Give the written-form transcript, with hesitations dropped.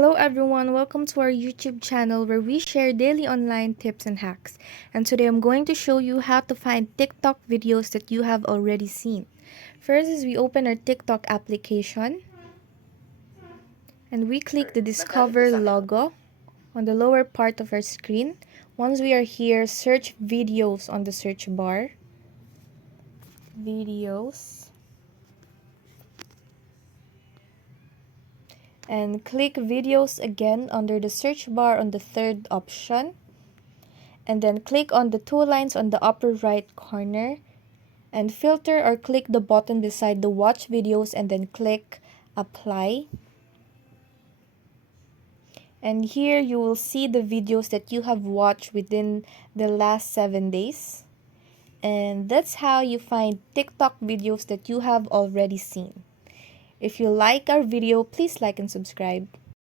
Hello everyone, welcome to our YouTube channel where we share daily online tips and hacks. And today I'm going to show you how to find TikTok videos that you have already seen. First is we open our TikTok application and we click the Discover logo on the lower part of our screen. Once we are here, search videos on the search bar. Videos. And click videos again under the search bar on the third option. And then click on the two lines on the upper right corner and filter or click the button beside the watch videos and then click apply. And here you will see the videos that you have watched within the last 7 days. And that's how you find TikTok videos that you have already seen. If you like our video, please like and subscribe.